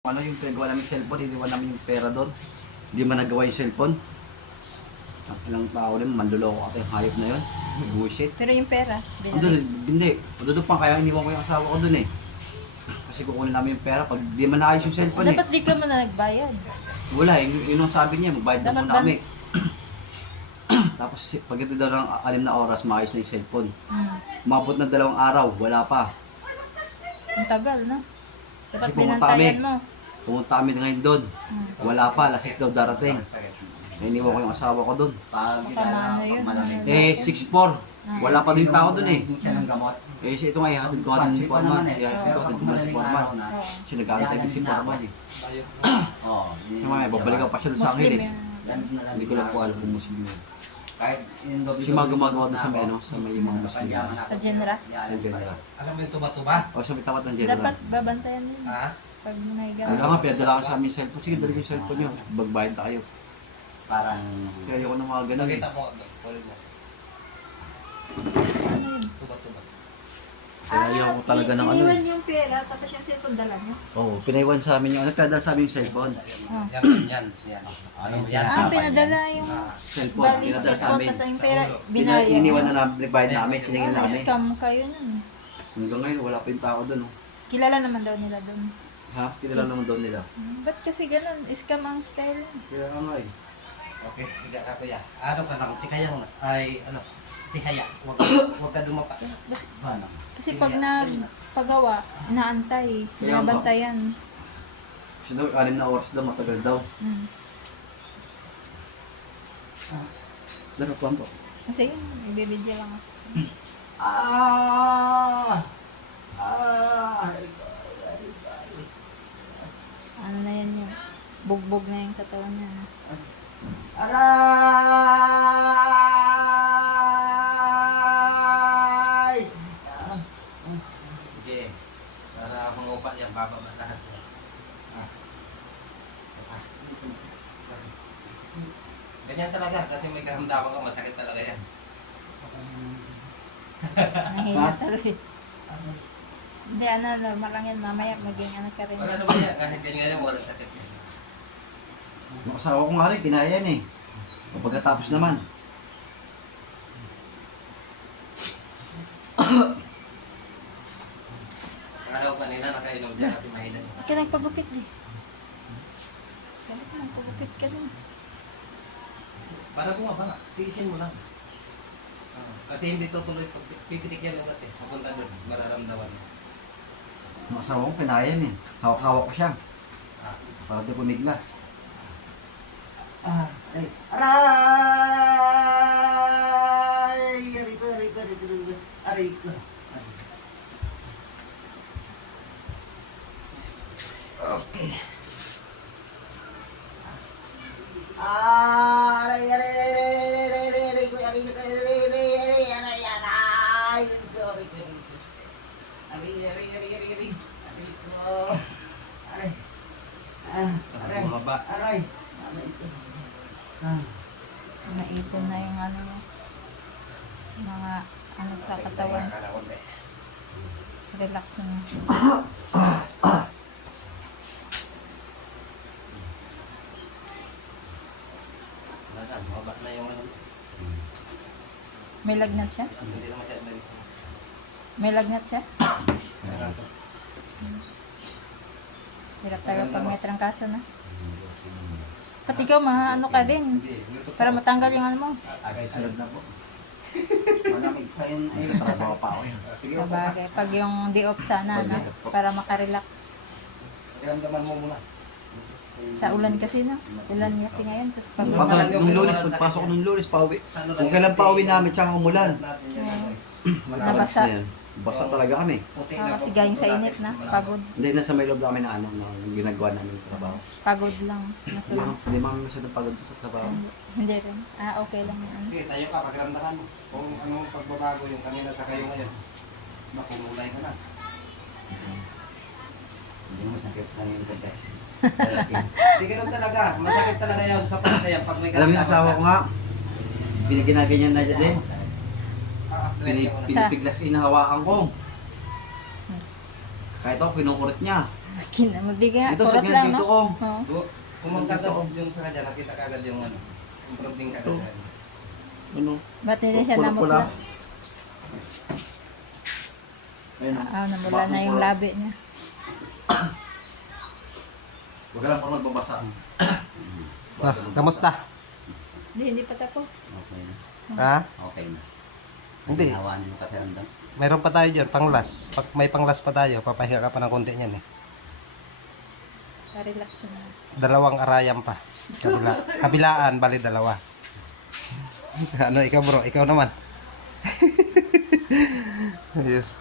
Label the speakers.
Speaker 1: Ano yung pinagawa namin cellphone, iniwan namin yung pera doon. Hindi man nagawa yung cellphone. Ilang tao rin, manluloko at yung hayop na yun. Bullshit.
Speaker 2: Pero yung pera,
Speaker 1: Doon, hindi. Doon pa kaya iniwan ko yung asawa ko doon eh. Kasi kukunin namin yung pera pag di man naayos yung cellphone eh.
Speaker 2: Dapat di ka man nagbayad.
Speaker 1: Wala, yun ang sabi niya, magbayad na
Speaker 2: Dapat
Speaker 1: muna kami. Tapos pagdating daw ng 6 na oras, maayos na yung cellphone. Umabot na 2 araw, wala pa.
Speaker 2: Ang tagal, no? Dapat
Speaker 1: Kasi pumunta kami.
Speaker 2: binantayan mo.
Speaker 1: Pumunta kami ngayon doon. Wala pa, alas 6 daw darating. Iniwan ko yung asawa ko doon.
Speaker 2: Paano yun?
Speaker 1: Eh, 6'4". Wala pa din tao doon eh.
Speaker 3: Siya ng gamot.
Speaker 1: Eh, ito nga, ihatid ko nga din si Foreman. Ihatid ko din si Foreman. Kasi nag-aantay din si Foreman eh.
Speaker 3: Oo.
Speaker 1: Yung mga, babalikan pa siya doon sa
Speaker 2: Muslim
Speaker 1: Angeles.
Speaker 2: yun.
Speaker 1: Hindi ko lang po alam kung Muslim yun.
Speaker 3: Kahit yung
Speaker 1: Kasi mga gumagawa doon sa may, ano, sa may mga Muslim.
Speaker 2: Sa Genera.
Speaker 1: Sa Genera.
Speaker 4: Alam mo yung tuba-tuba?
Speaker 1: O sa may tapat ng Genera.
Speaker 2: Dapat babantayan mo.
Speaker 4: Ha?
Speaker 2: Pag nahiga.
Speaker 1: Kaya nga, pinadala ko sa amin yung cellphone. Sige, dali ko yung cellphone nyo. Bagbayad na kayo.
Speaker 3: parang
Speaker 1: Kaya ayoko ng mga ganun eh.
Speaker 4: Nakita mo, call mo.
Speaker 2: Ano yun?
Speaker 4: Tuba-tuba.
Speaker 1: Kaya ayoko talaga ng ano.
Speaker 2: Iniwan yung pera, tapos yung cellphone dala nyo.
Speaker 1: Oo, pinaiwan sa amin yung, ano, pinadala sa amin yung cellphone.
Speaker 2: Oh.
Speaker 4: Yan. Ano mo yan?
Speaker 2: Ah, pinadala yung
Speaker 1: Cellphone,
Speaker 2: bali
Speaker 1: pinadala sa
Speaker 2: cellphone,
Speaker 1: amin.
Speaker 2: tapos yung pera, binayad.
Speaker 1: Iniwan na namin, bayad namin, siningil
Speaker 2: Ah,
Speaker 1: namin.
Speaker 2: scam kayo nun.
Speaker 1: Hanggang ngayon, wala pa yung tao doon. Oh.
Speaker 2: Kilala naman daw nila doon.
Speaker 1: Ha? Kilala naman doon nila.
Speaker 2: Ba't kasi ganun? Scam ang style.
Speaker 1: Kaya nga eh.
Speaker 4: Okay, higa ka kuya. Ano ka lang, tikayang ay ano, tihaya. Huwag ka dumapa.
Speaker 2: Bas-
Speaker 3: ano.
Speaker 2: Kasi pag nagpagawa, inaantay,
Speaker 1: Kaya nga.
Speaker 2: binabantayan.
Speaker 1: Kasi daw, 6 na oras daw, matagal daw.
Speaker 2: Hmm.
Speaker 1: Laro ko po.
Speaker 2: Kasi yun, nagbibidyo lang ako.
Speaker 1: Ah!
Speaker 2: Ano na yan yung bugbog na yung katawan niya.
Speaker 1: Aray!
Speaker 4: Sige. Para mangupa yan, bababa lahat. Isa pa. Ganyan talaga, kasi may karamdaman ka, masakit talaga yan.
Speaker 2: Nahina tuloy. Hindi, normal lang yan. Mamaya maging ano ka rin.
Speaker 4: Wala naman yan, kahit ganyan yan, wala sakit yan.
Speaker 1: Yung asawa ko nga rin, kinaya yan eh. O pagkatapos naman.
Speaker 4: Araw kanina, nakainom dyan kasi mahina.
Speaker 2: Ba't ka nagpagupit di? Bakit ka nagpagupit ka rin?
Speaker 4: Para bumaba, tiisin mo lang. Kasi hindi tutuloy, pag pipitik yan ulit eh. Papunta doon, mararamdaman mo.
Speaker 1: Yung asawa ko, kinaya yan eh. Hawak-hawak ko siya.
Speaker 4: Ah.
Speaker 1: Para di pumiglas.
Speaker 3: Ay, aray! Aray ko. Aray ko.
Speaker 1: Okay.
Speaker 3: Aray ko.
Speaker 4: Bumaba.
Speaker 2: Naipon na yung ano mo. Mga ano sa katawan. Relax na.
Speaker 4: Bumaba na yung ano.
Speaker 2: May lagnat siya?
Speaker 4: Hindi naman siya balik.
Speaker 2: May lagnat siya?
Speaker 4: Kaso,
Speaker 2: Hirap talaga pag may trangkaso na. Pati ikaw, ano ka din.
Speaker 4: hindi, luto
Speaker 2: Para
Speaker 4: pa.
Speaker 2: matanggal yung ano mo.
Speaker 4: Agay
Speaker 1: Sunod na po.
Speaker 3: Malamig pa yun.
Speaker 1: Ay, trabaho pa ako yan.
Speaker 4: Sige, upo ka.
Speaker 2: Sabagay. Pag yung day off sana, no? Para makarelax.
Speaker 4: Iramdaman mo muna.
Speaker 2: Sa ulan kasi, no? Ulan kasi ngayon. Tapos pag
Speaker 1: Pag nung lunes, pagpasok ko nung lunes, pauwi. Kung kailan pauwi namin, tsaka umulan.
Speaker 2: Nabasa.
Speaker 1: Na yan. Basa talaga kami.
Speaker 2: Kasi galing sa init na. Pagod.
Speaker 1: Hindi, nasa may loob namin na ano, na ginagawa namin yung trabaho.
Speaker 2: Pagod lang. Nasa
Speaker 1: Hindi mami masyadong pagod sa trabaho.
Speaker 2: Hindi rin. Ah, okay lang yan.
Speaker 4: Okay, tayo ka, pagramdaman mo. Kung anong pagbabago yung kanina sa kayo ngayon. Makumulay ka na.
Speaker 3: Hindi mo sakit na yung guys.
Speaker 4: Hindi ganun talaga. Masakit talaga yan sa pantayan pag may
Speaker 1: Alam niyo, asawa ko nga, pinaginaganyan na din.
Speaker 4: Diretso mo na.
Speaker 1: Pinipiglas inahawakan ko. Kahit ako, kinukurot niya.
Speaker 2: Magbigay nga,
Speaker 1: Ito,
Speaker 2: kurot
Speaker 1: sabihan
Speaker 2: lang,
Speaker 1: dito
Speaker 2: no?
Speaker 1: ko.
Speaker 2: Oo.
Speaker 4: Kung magkakaroon yung sa kanya, nakita ka agad yung ano, improving ka agad.
Speaker 1: Ano?
Speaker 2: Ba't hindi siya
Speaker 1: Pula-pula.
Speaker 2: namutla?
Speaker 1: Ayun.
Speaker 2: Namula na yung labi niya.
Speaker 1: Huwag ka lang parang magbabasa.
Speaker 5: Kamusta?
Speaker 2: Hindi pa tapos.
Speaker 3: Okay na.
Speaker 5: Ha?
Speaker 3: Okay na.
Speaker 5: Hindi.
Speaker 3: Hawaan yung pakiramdam.
Speaker 5: Mayroon pa tayo dyan, panglas. Pag may panglas pa tayo, papahinga ka pa ng konti niyan eh.
Speaker 2: Relax na.
Speaker 5: 2 arayan pa. Kabilaan, bali 2. Ano, ikaw bro? Ikaw naman. Ayun.